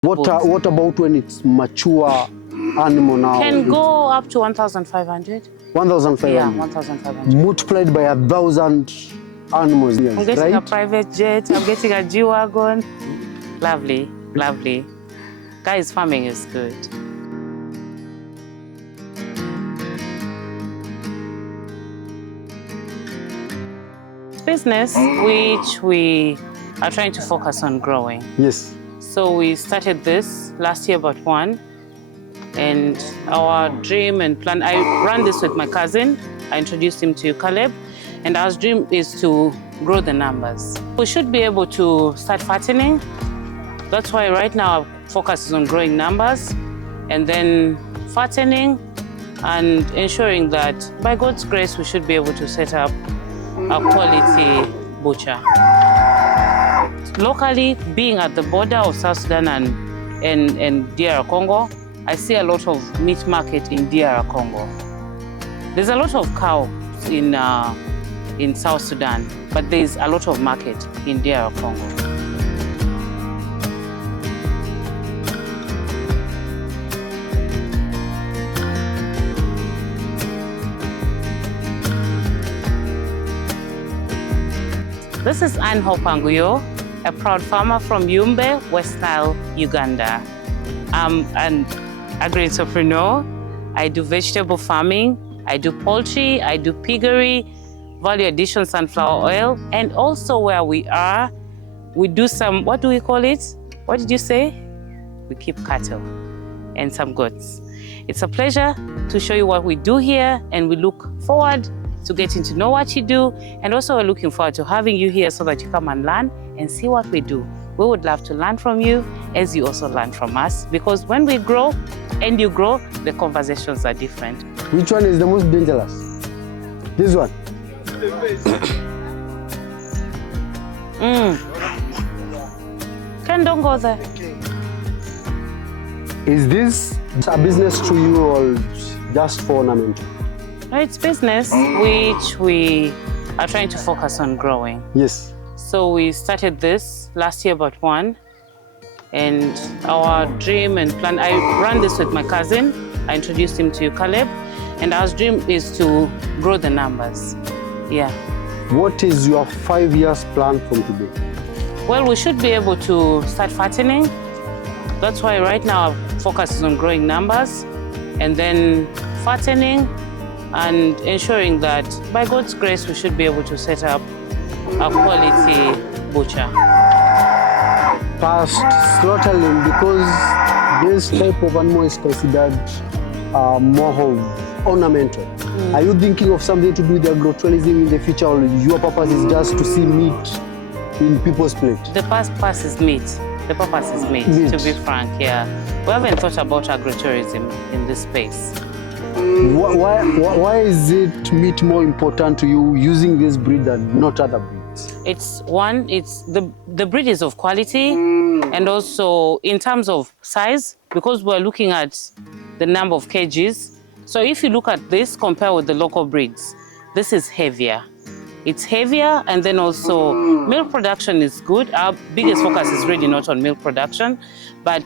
What about when it's mature animal now? Can go up to 1,500. 1,500? Yeah, 1,500. Multiplied by 1,000 animals. I'm getting right? a private jet, I'm getting a G-Wagon. Lovely, lovely. Guys, farming is good. Business, which we are trying to focus on growing. Yes. So we started this last year, but one. And our dream and plan, I ran this with my cousin. I introduced him to you, Caleb. And our dream is to grow the numbers. We should be able to start fattening. That's why right now our focus is on growing numbers and then fattening and ensuring that by God's grace, we should be able to set up a quality butcher. Locally, being at the border of South Sudan and DR Congo, I see a lot of meat market in DR Congo. There's a lot of cows in South Sudan, but there's a lot of market in DR Congo. This is Anho Panguyo, a proud farmer from Yumbe, West Nile, Uganda. I'm an agri-entrepreneur. I do vegetable farming, I do poultry, I do piggery, value addition sunflower oil, and also where we are, we do some, what do we call it? What did you say? We keep cattle and some goats. It's a pleasure to show you what we do here, and we look forward to getting to know what you do, and also we're looking forward to having you here so that you come and learn and see what we do. We would love to learn from you as you also learn from us, because when we grow and you grow, the conversations are different. Which one is the most dangerous? This one? Ken, don't go there. Is this a business to you or just for ornament? No, it's business, which we are trying to focus on growing. Yes. So we started this last year, but one. And our dream and plan, I ran this with my cousin. I introduced him to you, Caleb. And our dream is to grow the numbers. Yeah. What is your 5 years plan from today? Well, we should be able to start fattening. That's why right now our focus is on growing numbers and then fattening and ensuring that by God's grace, we should be able to set up a quality butcher. Past slaughtering, because this type of animal is considered more of ornamental. Are you thinking of something to do with agrotourism in the future, or your purpose is just to see meat in people's plate? The purpose is meat. The purpose is meat, to be frank, yeah. We haven't thought about agrotourism in this space. Why is it meat more important to you using this breed than not other breeds? It's one, it's the breed is of quality, and also in terms of size, because we're looking at the number of kgs. So if you look at this compared with the local breeds, this is heavier. It's heavier, and then also milk production is good. Our biggest focus is really not on milk production, but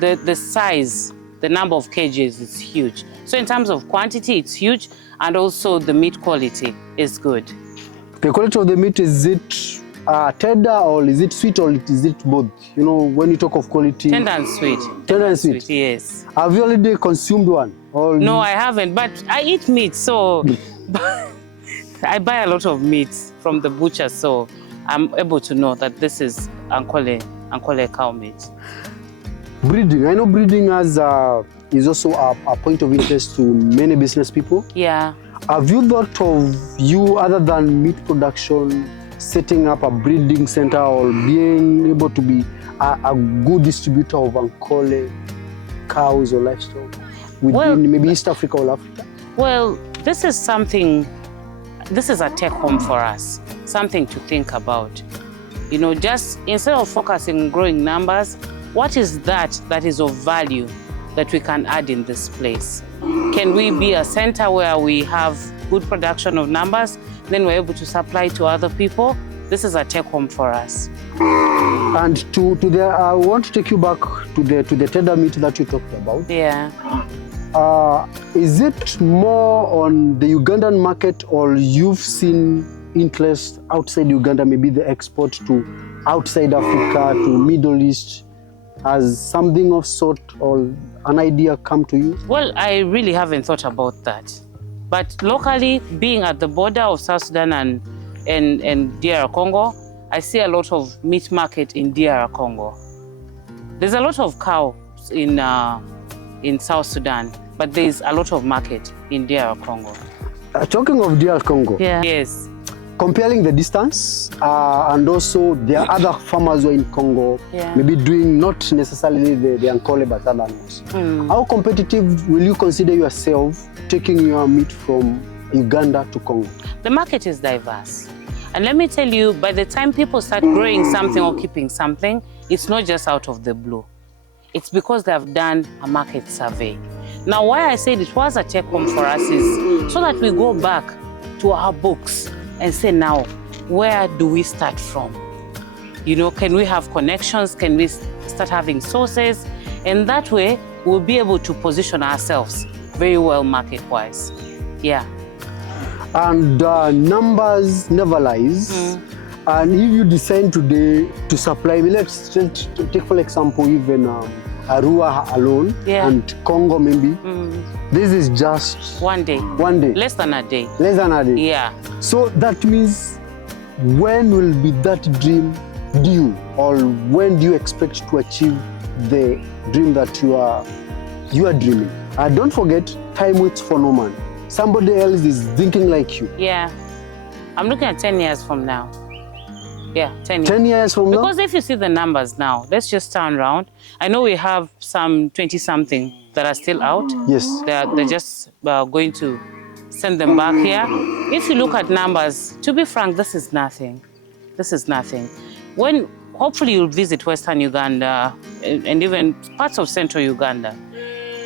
the size, the number of kgs is huge. So in terms of quantity, it's huge, and also the meat quality is good. The quality of the meat, is it tender, or is it sweet, or is it both? You know, when you talk of quality. Tender and sweet. Tender and sweet. Yes. Have you already consumed one? Or no, I haven't, but I eat meat, so I buy a lot of meat from the butcher, so I'm able to know that this is Ankole cow meat. Breeding. I know breeding is also a point of interest to many business people. Yeah. Have you thought of you, other than meat production, setting up a breeding center or being able to be a good distributor of Ankole cows or livestock within maybe East Africa or Africa? Well, this is a take home for us, something to think about. You know, just instead of focusing on growing numbers, what is that is of value that we can add in this place? Can we be a center where we have good production of numbers, then we're able to supply to other people? this is a take home for us. And I want to take you back to the tender meat that you talked about. Yeah. Is it more on the Ugandan market, or you've seen interest outside Uganda, maybe the export to outside Africa, to Middle East? Has something of sort or an idea come to you? Well, I really haven't thought about that. But locally, being at the border of South Sudan and DR Congo, I see a lot of meat market in DR Congo. There's a lot of cows in South Sudan, but there's a lot of market in DR Congo. Talking of DR Congo, yeah. Yes. Comparing the distance and also there are other farmers who are in Congo, maybe doing not necessarily the Ankole but other ones. How competitive will you consider yourself taking your meat from Uganda to Congo? The market is diverse. And let me tell you, by the time people start growing something or keeping something, it's not just out of the blue. It's because they have done a market survey. Now, why I said it was a take home for us is so that we go back to our books and say, now, where do we start from? You know, can we have connections? Can we start having sources? And that way, we'll be able to position ourselves very well market-wise. Yeah. And numbers never lies. And if you decide today to supply, let's take for example, even Arua alone and Congo maybe. This is just 1 day. 1 day. Less than a day. Less than a day. Yeah. So that means, when will be that dream due, or when do you expect to achieve the dream that you are dreaming? And don't forget, time waits for no man. Somebody else is thinking like you. Yeah. I'm looking at 10 years from now. Yeah, 10 years. 10 years from now? Because if you see the numbers now, let's just turn around. I know we have some 20-something that are still out. Yes. They're just going to send them back here. If you look at numbers, to be frank, this is nothing. This is nothing. When hopefully you'll visit Western Uganda and even parts of Central Uganda,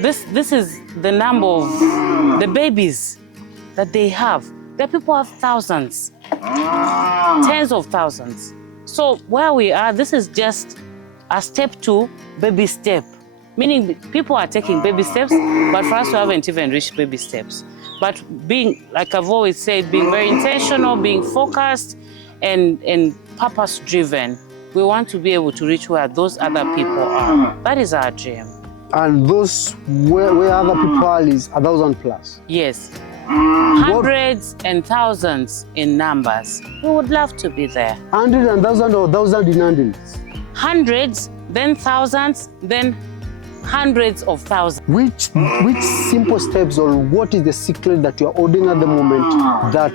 this is the number of the babies that they have. There are people who have thousands, tens of thousands. So where we are, this is just a step to baby step. Meaning people are taking baby steps, but for us we haven't even reached baby steps. But being, like I've always said, being very intentional, being focused and purpose-driven, we want to be able to reach where those other people are. That is our dream. And those where other people are is 1,000 plus? Yes. Hundreds and thousands in numbers. We would love to be there. 100 and 1,000 or 1,000 in hundreds? Hundreds, then thousands, then hundreds of thousands. Which simple steps, or what is the secret that you are holding at the moment that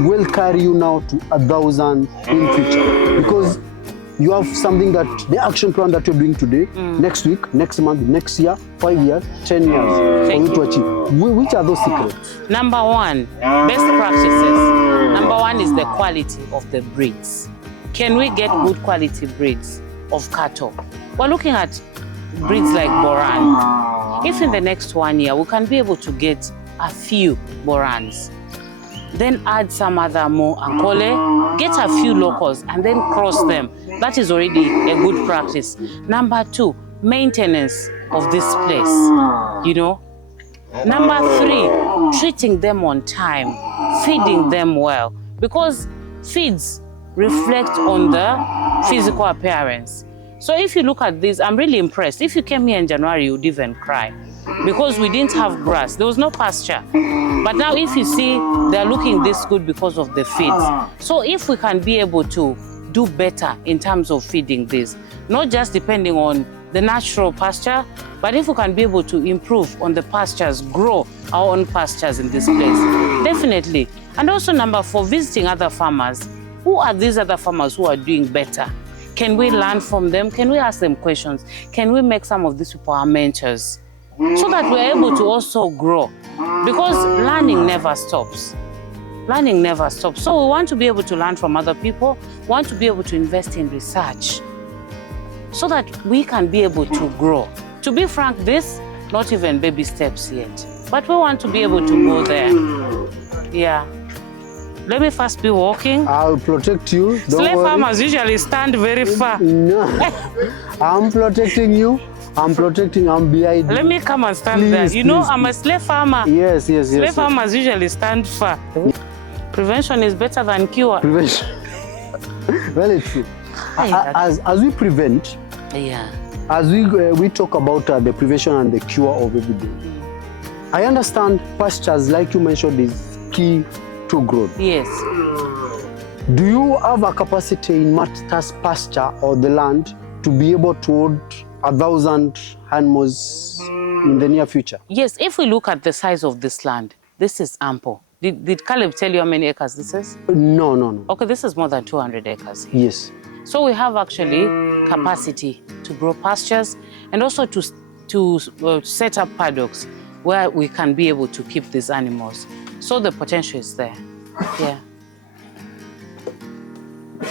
will carry you now to 1,000 in future? Because you have something that, the action plan that you're doing today, next week, next month, next year, 5 years, 10 years for you to achieve. Which are those secrets? Number one, best practices. Number one is the quality of the breeds. Can we get good quality breeds of cattle? We're looking at breeds like Boran. If in the next 1 year we can be able to get a few Borans, then add some other more Ankole, get a few locals and then cross them. That is already a good practice. Number two, maintenance of this place, you know. Number three, treating them on time, feeding them well, because feeds reflect on the physical appearance. So if you look at this, I'm really impressed. If you came here in January, you'd even cry, because we didn't have grass. There was no pasture. But now if you see, they're looking this good because of the feeds. So if we can be able to do better in terms of feeding this, not just depending on the natural pasture, but if we can be able to improve on the pastures, grow our own pastures in this place, definitely. And also number four, visiting other farmers. Who are these other farmers who are doing better? Can we learn from them? Can we ask them questions? Can we make some of these people our mentors? So that we're able to also grow. Because learning never stops. Learning never stops. So we want to be able to learn from other people. We want to be able to invest in research so that we can be able to grow. To be frank, this, not even baby steps yet. But we want to be able to go there. Yeah. Let me first be walking. I'll protect you. Don't Slave worry. farmers usually stand very far. No. I'm protecting you. I'm behind you. Let me come and stand there. Please, You know, please, I'm a slave farmer. Yes. Slave farmers usually stand far. Prevention is better than cure. Prevention. Very true. As we prevent, Yeah. as we talk about the prevention and the cure of everything, I understand pastures, like you mentioned, is key to growth. Yes. Do you have a capacity in Martha's pasture or the land to be able to hold 1,000 animals in the near future? Yes, if we look at the size of this land, this is ample. Did Caleb tell you how many acres this is? No. Okay, this is more than 200 acres. Yes. So we have actually capacity to grow pastures and also to set up paddocks where we can be able to keep these animals. So the potential is there. Yeah.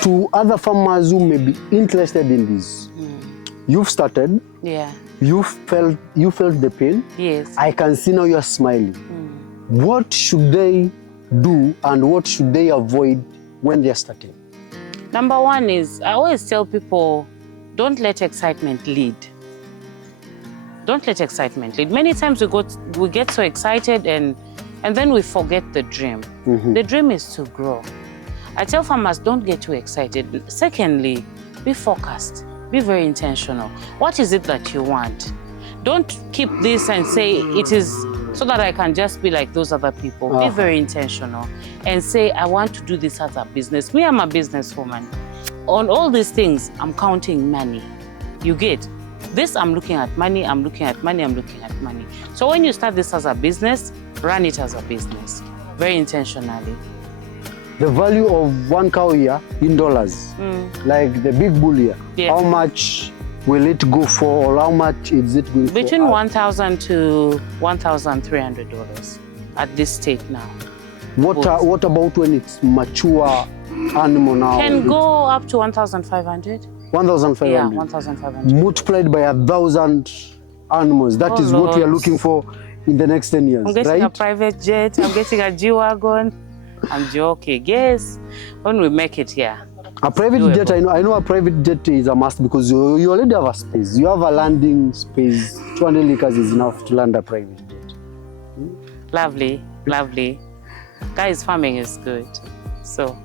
To other farmers who may be interested in this, you've started. Yeah. You felt the pain. Yes. I can see now you're smiling. What should they do and what should they avoid when they're starting? Number one is, I always tell people, don't let excitement lead. Don't let excitement lead. Many times we get so excited and then we forget the dream. The dream is to grow. I tell farmers, don't get too excited. Secondly, be focused. Be very intentional. What is it that you want? Don't keep this and say it is so that I can just be like those other people. Be very intentional and say, I want to do this as a business. Me, I'm a businesswoman. On all these things, I'm counting money. You get? This, I'm looking at money, I'm looking at money, I'm looking at money. So when you start this as a business, run it as a business, very intentionally. The value of one cow here in dollars, like the big bull here, how much will it go for, or how much is it going for? Between $1,000 to $1,300 at this stage now. What about when it's mature animal now? Can go up to 1,500. 1,500? Yeah, 1,500. Multiplied by 1,000 animals. That is what we are looking for in the next 10 years, I'm getting right? a private jet, I'm getting a G-Wagon. I'm joking, yes, when we make it here. A private jet, I know a private jet is a must because you already have a space. You have a landing space. 200 acres is enough to land a private jet. Lovely, lovely. Guys, farming is good. So,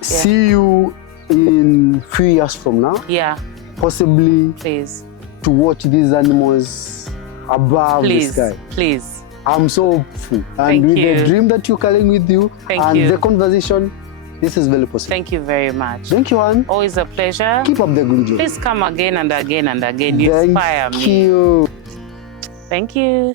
see you in few years from now. Yeah. Possibly. Please. To watch these animals above the sky. Please. I'm so hopeful. Thank and with you. the dream that you're carrying with you the conversation, this is very possible. Thank you very much. Thank you, Anne. Always a pleasure. Keep up the good job. Please come again and again and again. You inspire me. Thank you. Thank you.